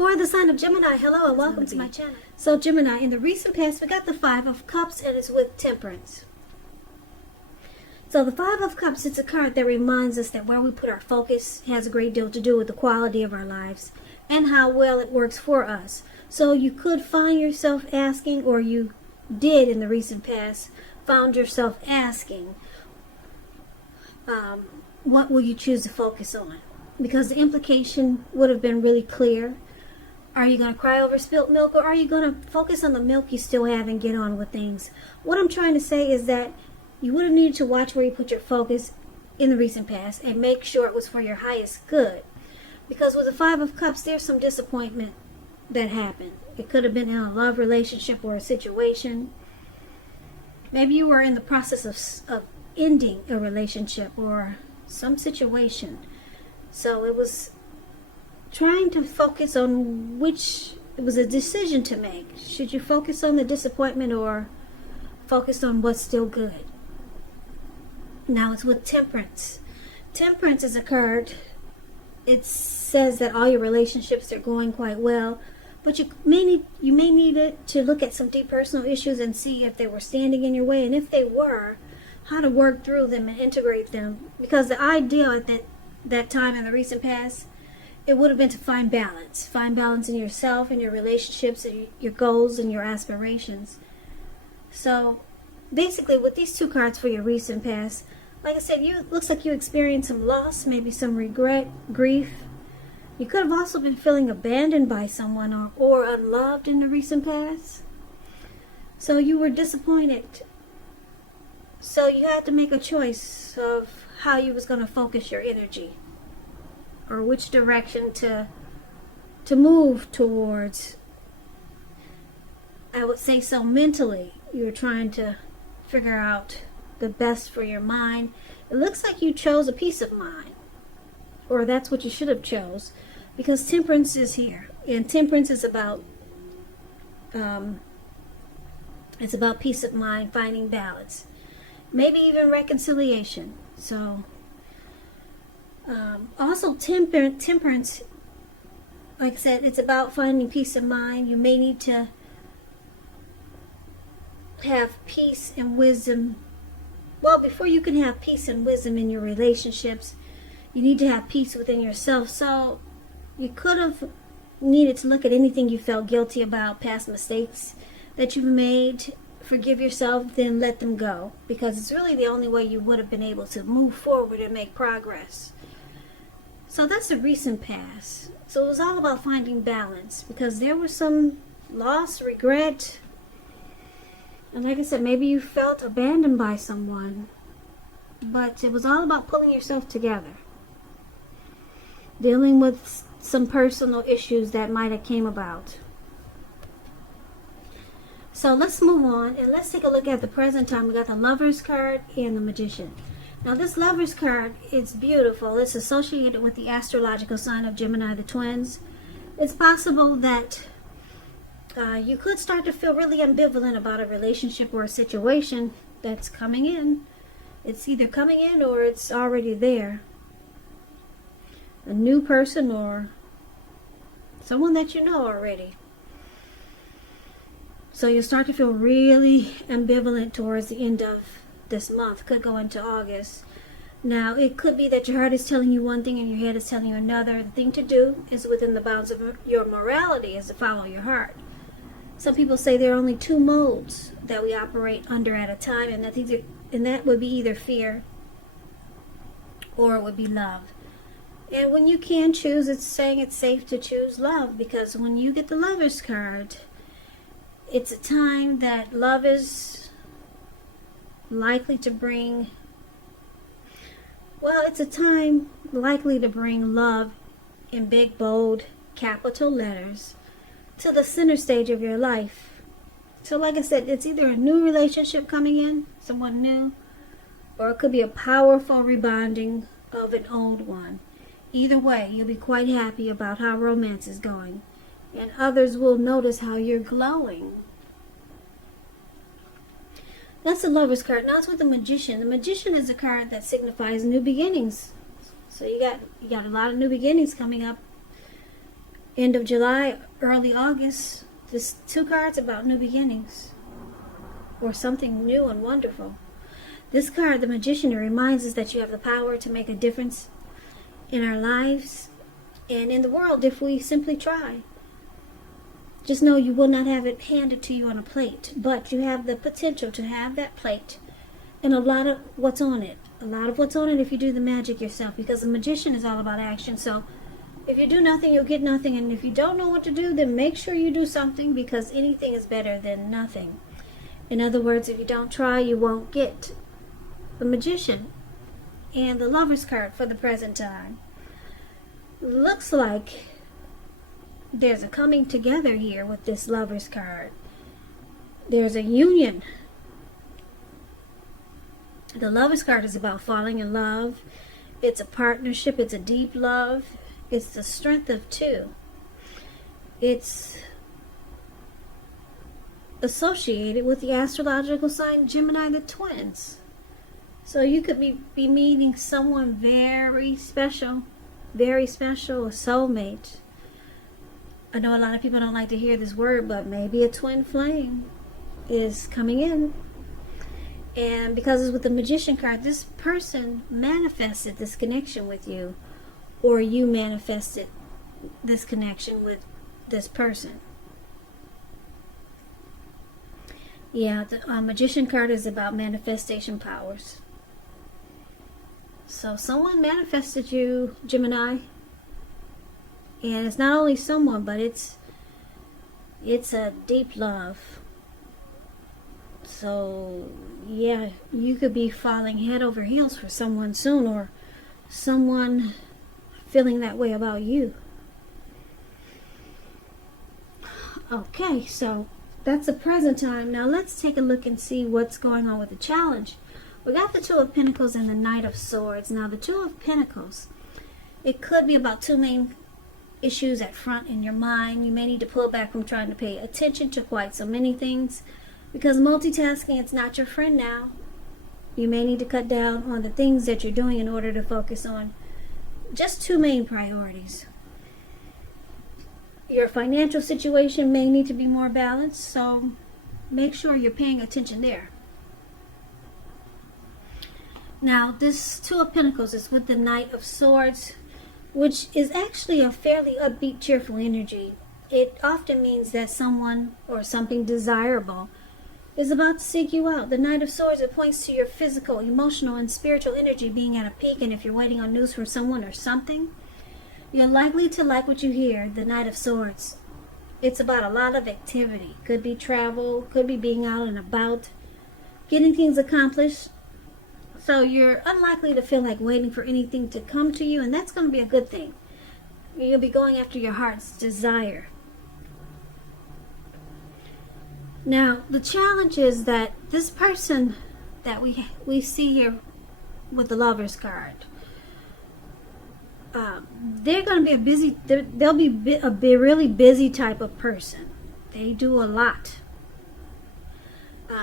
For the sign of Gemini, hello and welcome to my channel. So Gemini, in the recent past, we got the Five of Cups and it's with Temperance. So the Five of Cups, it's a card that reminds us that where we put our focus has a great deal to do with the quality of our lives and how well it works for us. So you could find yourself asking, or you did in the recent past, found yourself asking, what will you choose to focus on? Because the implication would have been really clear. Are you going to cry over spilt milk, or are you going to focus on the milk you still have and get on with things? What I'm trying to say is that you would have needed to watch where you put your focus in the recent past and make sure it was for your highest good. Because with the Five of Cups, there's some disappointment that happened. It could have been in a love relationship or a situation. Maybe you were in the process of ending a relationship or some situation. So it was trying to focus on which, it was a decision to make. Should you focus on the disappointment or focus on what's still good? Now it's with Temperance. Temperance is a card. It says that all your relationships are going quite well, but you may need it to look at some deep personal issues and see if they were standing in your way, and if they were, how to work through them and integrate them. Because the ideal at that time in the recent past, it would have been to find balance. Find balance in yourself and your relationships and your goals and your aspirations. So basically with these two cards for your recent past, like I said, looks like you experienced some loss, maybe some regret, grief. You could have also been feeling abandoned by someone or unloved in the recent past. So you were disappointed. So you had to make a choice of how you was going to focus your energy, or which direction to move towards. I would say so mentally. You were trying to figure out the best for your mind. It looks like you chose a peace of mind, or that's what you should have chose, because Temperance is here, and Temperance is about it's about peace of mind, finding balance, maybe even reconciliation. So also Temperance, like I said, it's about finding peace of mind. You may need to have peace and wisdom. Well, before you can have peace and wisdom in your relationships, you need to have peace within yourself. So you could have needed to look at anything you felt guilty about, past mistakes that you've made, forgive yourself, then let them go. Because it's really the only way you would have been able to move forward and make progress. So that's the recent past. So it was all about finding balance, because there was some loss, regret, and like I said, maybe you felt abandoned by someone, but it was all about pulling yourself together, dealing with some personal issues that might have came about. So let's move on and let's take a look at the present time. We got the Lover's card and the Magician. Now this Lover's card, it's beautiful. It's associated with the astrological sign of Gemini, the twins. It's possible that you could start to feel really ambivalent about a relationship or a situation that's coming in. It's either coming in or it's already there. A new person or someone that you know already. So you'll start to feel really ambivalent towards the end of this month. Could go into August. Now, it could be that your heart is telling you one thing and your head is telling you another. The thing to do is within the bounds of your morality is to follow your heart. Some people say there are only two modes that we operate under at a time, and that would be either fear or it would be love. And when you can choose, it's saying it's safe to choose love, because when you get the Lover's card, it's a time that love is likely to bring, well, it's a time likely to bring love in big, bold, capital letters to the center stage of your life. So like I said, it's either a new relationship coming in, someone new, or it could be a powerful rebonding of an old one. Either way, you'll be quite happy about how romance is going, and others will notice how you're glowing. That's the Lover's card. Now it's with the Magician. The Magician is a card that signifies new beginnings. So you got a lot of new beginnings coming up end of July, early August. This 2 cards about new beginnings or something new and wonderful. This card, the Magician, it reminds us that you have the power to make a difference in our lives and in the world if we simply try. Just know you will not have it handed to you on a plate, but you have the potential to have that plate and a lot of what's on it. A lot of what's on it if you do the magic yourself, because the Magician is all about action. So if you do nothing, you'll get nothing. And if you don't know what to do, then make sure you do something, because anything is better than nothing. In other words, if you don't try, you won't get. The Magician and the Lover's card for the present time. Looks like there's a coming together here with this Lover's card. There's a union. The Lover's card is about falling in love. It's a partnership. It's a deep love. It's the strength of 2. It's associated with the astrological sign Gemini, the twins. So you could be meeting someone very special, a soulmate. I know a lot of people don't like to hear this word, but maybe a twin flame is coming in. And because it's with the Magician card, this person manifested this connection with you, or you manifested this connection with this person. Yeah, the Magician card is about manifestation powers. So someone manifested you, Gemini. And it's not only someone, but it's a deep love. So, yeah, you could be falling head over heels for someone soon, or someone feeling that way about you. Okay, so that's the present time. Now let's take a look and see what's going on with the challenge. We got the 2 of Pentacles and the Knight of Swords. Now the 2 of Pentacles, it could be about 2 main issues at front in your mind. You may need to pull back from trying to pay attention to quite so many things, because multitasking, it's not your friend now. You may need to cut down on the things that you're doing in order to focus on just 2 main priorities. Your financial situation may need to be more balanced, so make sure you're paying attention there. Now, this 2 of Pentacles is with the Knight of Swords, which is actually a fairly upbeat, cheerful energy. It often means that someone or something desirable is about to seek you out. The Knight of Swords, it points to your physical, emotional, and spiritual energy being at a peak, and if you're waiting on news from someone or something, you're likely to like what you hear. The Knight of Swords, it's about a lot of activity. Could be travel, could be being out and about, getting things accomplished. So you're unlikely to feel like waiting for anything to come to you, and that's going to be a good thing. You'll be going after your heart's desire. Now, the challenge is that this person that we see here with the Lover's card, they're going to be they'll be a really busy type of person. They do a lot.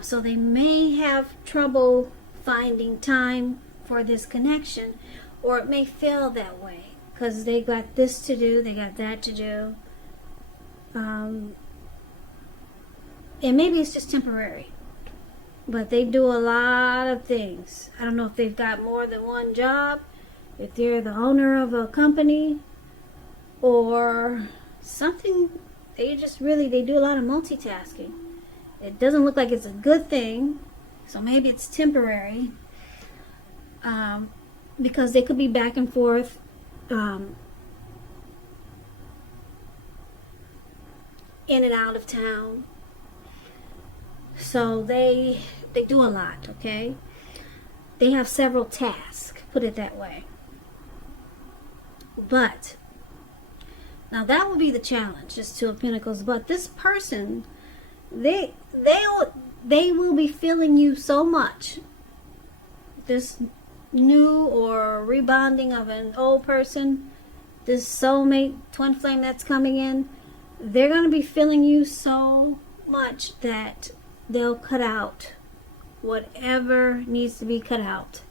So they may have trouble finding time for this connection, or it may feel that way because they got this to do, they got that to do, and maybe it's just temporary, but they do a lot of things. I don't know if they've got more than one job, if they're the owner of a company or something. They do a lot of multitasking. It doesn't look like it's a good thing. So maybe it's temporary, because they could be back and forth, in and out of town. So they do a lot, okay? They have several tasks, put it that way. But now that will be the challenge, just 2 of Pentacles. But this person, they will be feeling you so much. This new or rebonding of an old person, this soulmate, twin flame that's coming in, they're going to be feeling you so much that they'll cut out whatever needs to be cut out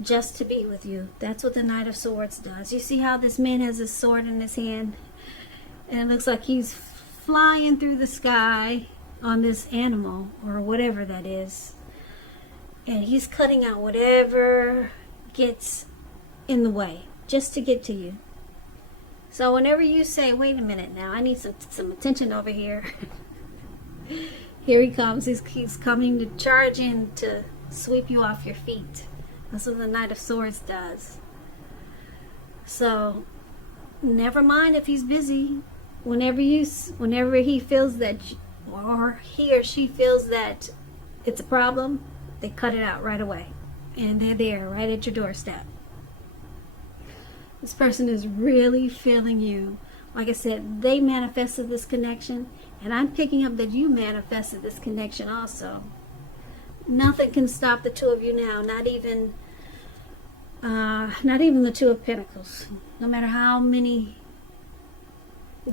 just to be with you. That's what the Knight of Swords does. You see how this man has a sword in his hand? And it looks like he's flying through the sky on this animal or whatever that is. And he's cutting out whatever gets in the way just to get to you. So whenever you say, wait a minute now, I need some attention over here. Here he comes. He's coming to charge in to sweep you off your feet. That's what the Knight of Swords does. So never mind if he's busy. Whenever he feels that, or he or she feels that it's a problem, they cut it out right away. And they're there right at your doorstep. This person is really feeling you. Like I said, they manifested this connection, and I'm picking up that you manifested this connection also. Nothing can stop the two of you now, not even the Two of Pentacles. No matter how many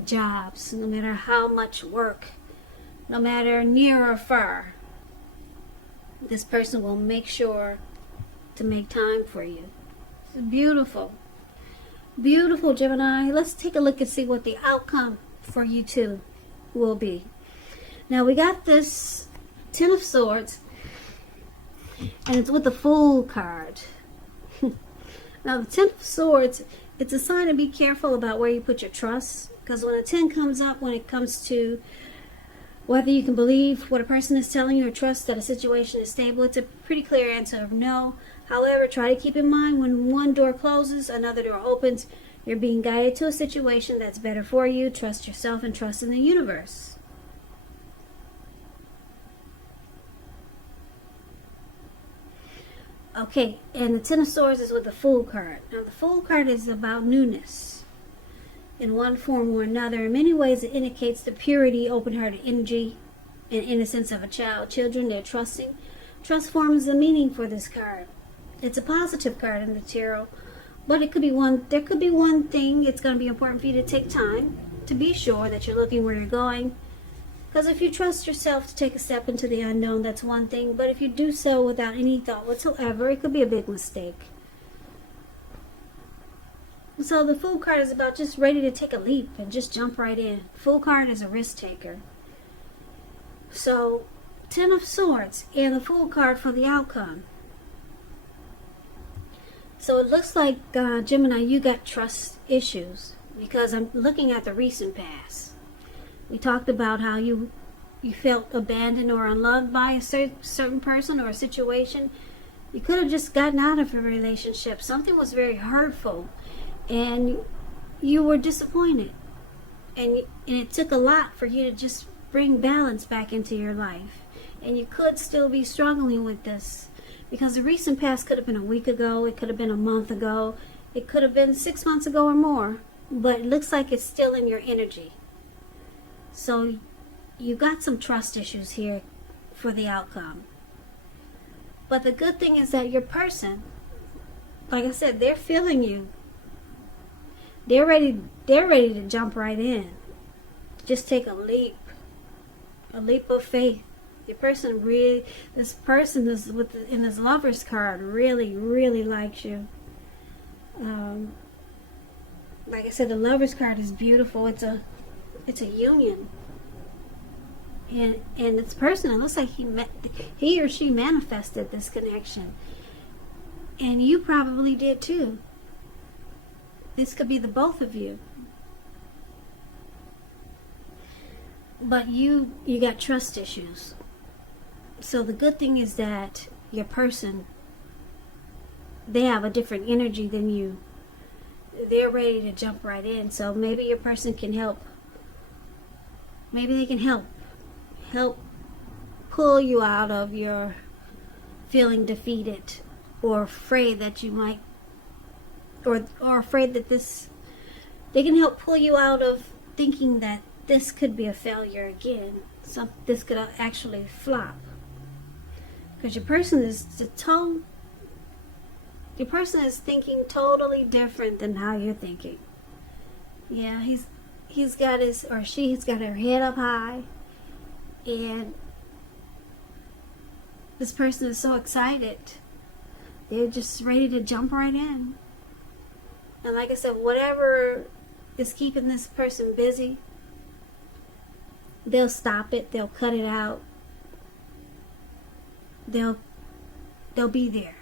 jobs, no matter how much work, no matter near or far, this person will make sure to make time for you. It's beautiful. Beautiful, Gemini. Let's take a look and see what the outcome for you two will be. Now we got this Ten of Swords, and it's with the Fool card. Now the Ten of Swords, it's a sign to be careful about where you put your trust, because when a 10 comes up, when it comes to whether you can believe what a person is telling you or trust that a situation is stable, it's a pretty clear answer of no. However, try to keep in mind when one door closes, another door opens. You're being guided to a situation that's better for you. Trust yourself and trust in the universe. Okay, and the Ten of Swords is with the Fool card. Now, the Fool card is about newness in one form or another. In many ways, it indicates the purity, open-hearted energy, and innocence of a child. Children, they're trusting. Trust forms the meaning for this card. It's a positive card in the tarot, but it could be there could be one thing. It's going to be important for you to take time to be sure that you're looking where you're going. Because if you trust yourself to take a step into the unknown, that's one thing. But if you do so without any thought whatsoever, it could be a big mistake. So the Fool card is about just ready to take a leap and just jump right in. Fool card is a risk taker. So, Ten of Swords and the Fool card for the outcome. So it looks like, Gemini, you got trust issues, because I'm looking at the recent past. We talked about how you felt abandoned or unloved by a certain person or a situation. You could have just gotten out of a relationship. Something was very hurtful, and you were disappointed. And it took a lot for you to just bring balance back into your life. And you could still be struggling with this. Because the recent past could have been a week ago, it could have been a month ago, it could have been 6 months ago or more, but it looks like it's still in your energy. So you got some trust issues here for the outcome. But the good thing is that your person, like I said, they're feeling you. They're ready to jump right in. Just take a leap of faith. This person is in this Lover's card really, really likes you. Like I said, the Lover's card is beautiful. It's a union. And this person, it looks like he or she manifested this connection. And you probably did too. This could be the both of you. But you got trust issues. So the good thing is that your person, they have a different energy than you. They're ready to jump right in. So maybe your person can help. Maybe they can help pull you out of your feeling defeated or afraid that you might, or afraid that they can help pull you out of thinking that this could be a failure again. This could actually flop. Because your person is thinking totally different than how you're thinking. Yeah, he's got his, or she's got her head up high, and this person is so excited. They're just ready to jump right in. And like I said, whatever is keeping this person busy, they'll stop it, they'll cut it out, they'll be there.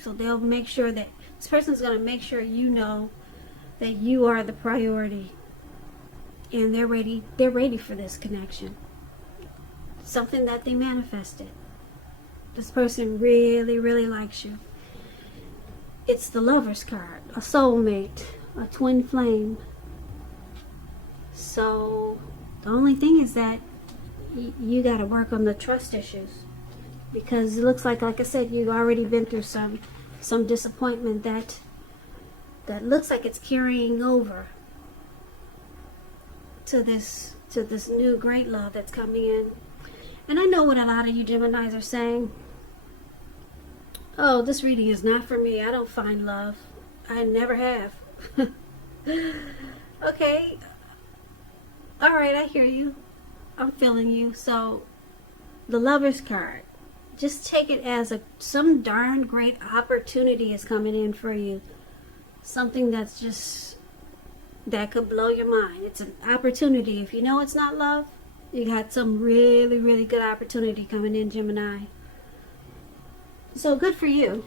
So they'll make sure that this person's going to make sure you know that you are the priority, and they're ready for this connection. Something that they manifested. This person really, really likes you. It's the Lover's card, a soulmate, a twin flame. So the only thing is that you got to work on the trust issues, because it looks like I said, you've already been through some disappointment that looks like it's carrying over to this new great love that's coming in. And I know what a lot of you Geminis are saying. Oh, this reading is not for me. I don't find love. I never have. Okay. All right, I hear you. I'm feeling you. So, the Lover's card. Just take it as some darn great opportunity is coming in for you. Something that could blow your mind. It's an opportunity. If you know it's not love, you got some really, really good opportunity coming in, Gemini. So good for you.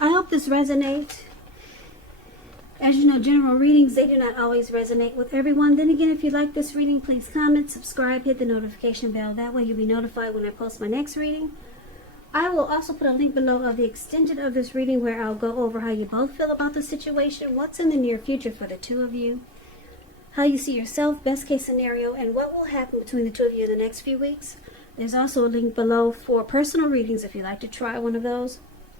I hope this resonates. As you know, general readings, they do not always resonate with everyone. Then again, if you like this reading, please comment, subscribe, hit the notification bell. That way you'll be notified when I post my next reading. I will also put a link below of the extension of this reading where I'll go over how you both feel about the situation, what's in the near future for the two of you, how you see yourself, best case scenario, and what will happen between the two of you in the next few weeks. There's also a link below for personal readings if you'd like to try one of those.